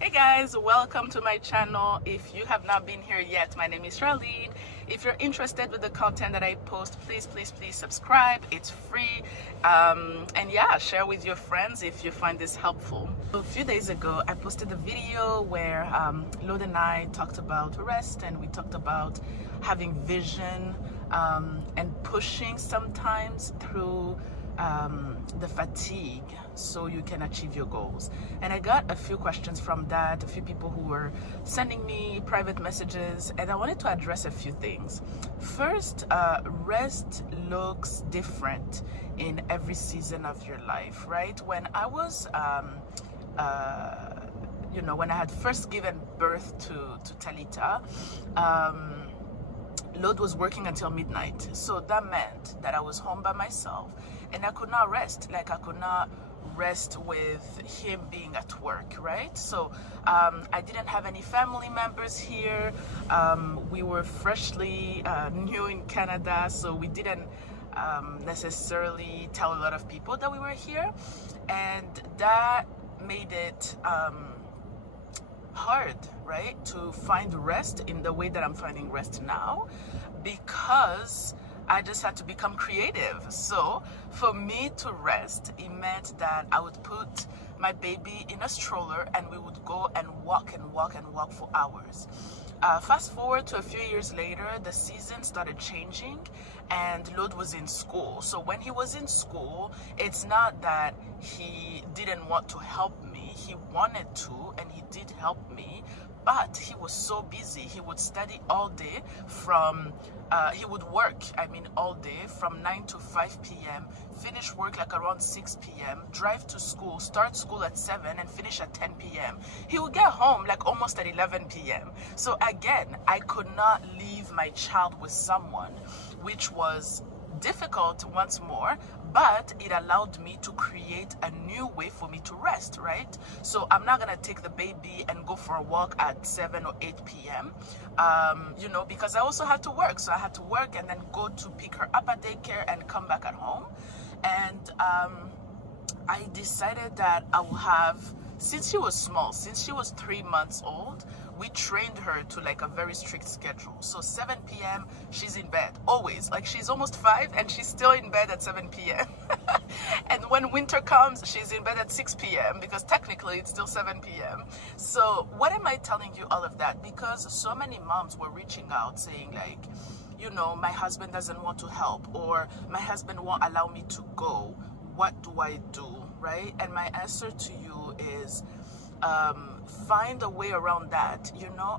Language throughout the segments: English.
Hey guys, welcome to my channel. If you have not been here yet, my name is Charlene. If you're interested with the content that I post, please subscribe. It's free. And yeah, share with your friends if you find this helpful. A few days ago, I posted a video where Lord and I talked about rest, and we talked about having vision and pushing sometimes through the fatigue so you can achieve your goals. And I got a few questions from that, a few people who were sending me private messages, and I wanted to address a few things. First, rest looks different in every season of your life, right? When I was when I had first given birth to Talita, Lord was working until midnight, so that meant that I was home by myself and I could not rest. Like, I could not rest with him being at work, right? So I didn't have any family members here. We were freshly new in Canada, so we didn't necessarily tell a lot of people that we were here, and that made it hard, right, to find rest in the way that I'm finding rest now, because I just had to become creative. So for me to rest, it meant that I would put my baby in a stroller and we would go and walk for hours. Fast forward to a few years later, the season started changing and Lord was in school. So when he was in school, it's not that he didn't want to help me. He wanted to, and he did help me, but he was so busy. He would study all day he would work, all day from 9 to 5 p.m., finish work like around 6 p.m., drive to school, start school at 7 and finish at 10 p.m. He would get home like almost at 11 p.m. So again, I could not leave my child with someone, which was difficult once more, but it allowed me to create a new way for me to rest, right? So I'm not gonna take the baby and go for a walk at 7 or 8 p.m. Because I also had to work. So I had to work and then go to pick her up at daycare and come back at home. And I decided that I will have, since she was small, since she was 3 months old, we trained her to like a very strict schedule. So 7 p.m. she's in bed, always. Like, she's almost 5 and she's still in bed at 7 p.m. And when winter comes, she's in bed at 6 p.m. because technically it's still 7 p.m. So what am I telling you all of that? Because so many moms were reaching out saying like, my husband doesn't want to help, or my husband won't allow me to go. What do I do, right? And my answer to you is, find a way around that,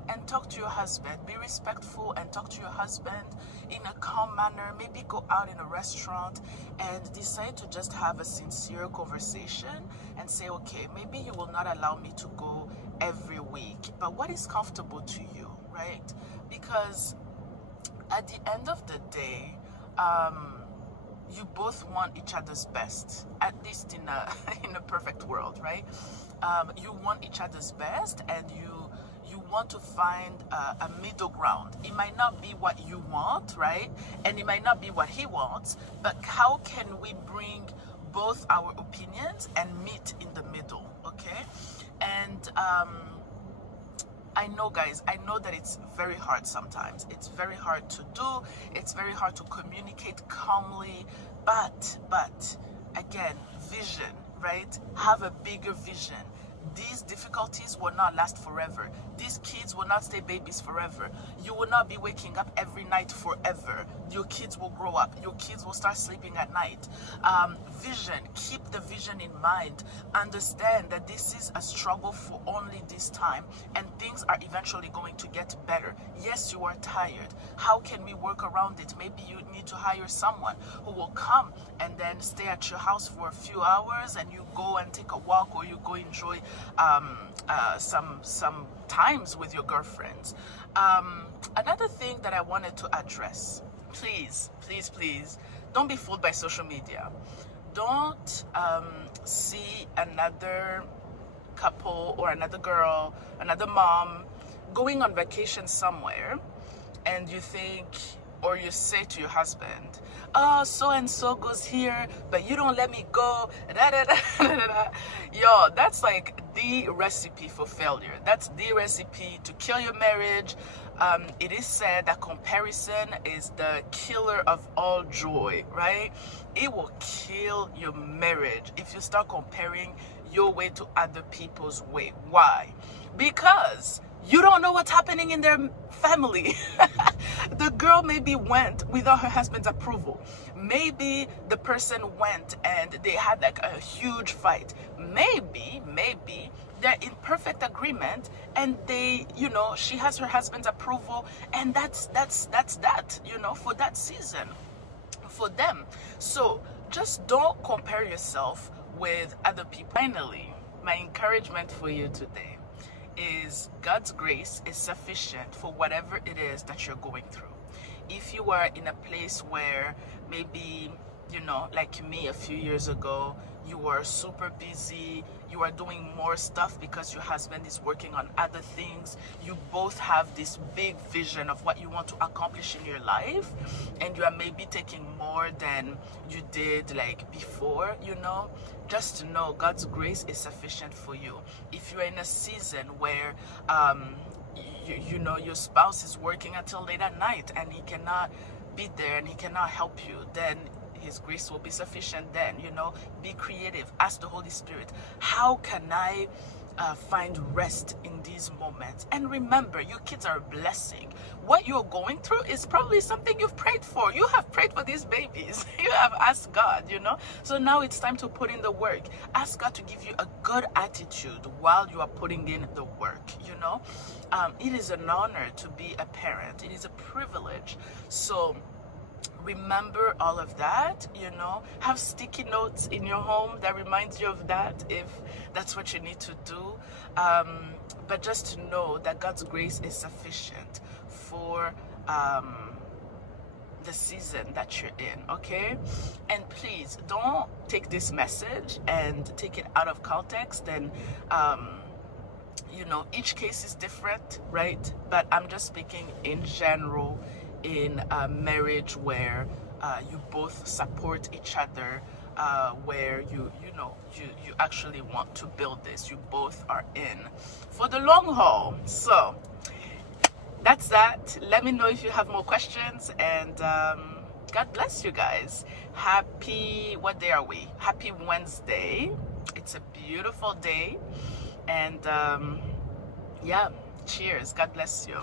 and talk to your husband. Be respectful and talk to your husband in a calm manner. Maybe go out in a restaurant and decide to just have a sincere conversation and say, okay, maybe you will not allow me to go every week, but what is comfortable to you, right? Because at the end of the day, you both want each other's best, at least in a perfect world, right? You want each other's best, and you want to find a middle ground. It might not be what you want, right? And it might not be what he wants, but how can we bring both our opinions and meet in the middle, okay? And I know, guys, I know that it's very hard sometimes. It's very hard to do. It's very hard to communicate calmly. But again, vision, right? Have a bigger vision. These difficulties will not last forever. These kids will not stay babies forever. You will not be waking up every night forever. Your kids will grow up. Your kids will start sleeping at night. Vision. Keep the vision in mind. Understand that this is a struggle for only this time, and things are eventually going to get better. Yes, you are tired. How can we work around it? Maybe you need to hire someone who will come and then stay at your house for a few hours, and you go and take a walk, or you go enjoy some times with your girlfriends. Another thing that I wanted to address, please, don't be fooled by social media. Don't see another couple or another girl, another mom going on vacation somewhere, and you think, or you say to your husband, oh, so and so goes here, but you don't let me go, da, da, da, da, da, da. Yo, that's like the recipe for failure. That's the recipe to kill your marriage. It is said that comparison is the killer of all joy, right? It will kill your marriage if you start comparing your way to other people's way. Why? Because you don't know what's happening in their family. The girl maybe went without her husband's approval. Maybe the person went and they had like a huge fight. Maybe they're in perfect agreement and they, you know, she has her husband's approval, and that's that, you know, for that season, for them. So just don't compare yourself with other people. Finally, my encouragement for you today is God's grace is sufficient for whatever it is that you're going through. If you are in a place where maybe, you know, like me a few years ago, you are super busy, you are doing more stuff because your husband is working on other things, you both have this big vision of what you want to accomplish in your life, and you are maybe taking more than you did like before, you know, just to know God's grace is sufficient for you. If you're in a season where you know your spouse is working until late at night and he cannot be there and he cannot help you, then His grace will be sufficient. Then, you know, be creative. Ask the Holy Spirit, how can I find rest in these moments? And remember, your kids are a blessing. What you're going through is probably something you've prayed for. You have prayed for these babies. You have asked God, you know. So now it's time to put in the work. Ask God to give you a good attitude while you are putting in the work, you know. It is an honor to be a parent. It is a privilege. So remember all of that, you know. Have sticky notes in your home that reminds you of that, if that's what you need to do. But just to know that God's grace is sufficient for the season that you're in, okay? And please don't take this message and take it out of context. And you know, each case is different, right? But I'm just speaking in general, in a marriage where you both support each other, where you actually want to build this. You both are in for the long haul. So that's that. Let me know if you have more questions, and God bless you guys. Happy, what day are we? Happy Wednesday. It's a beautiful day, and yeah, cheers. God bless you.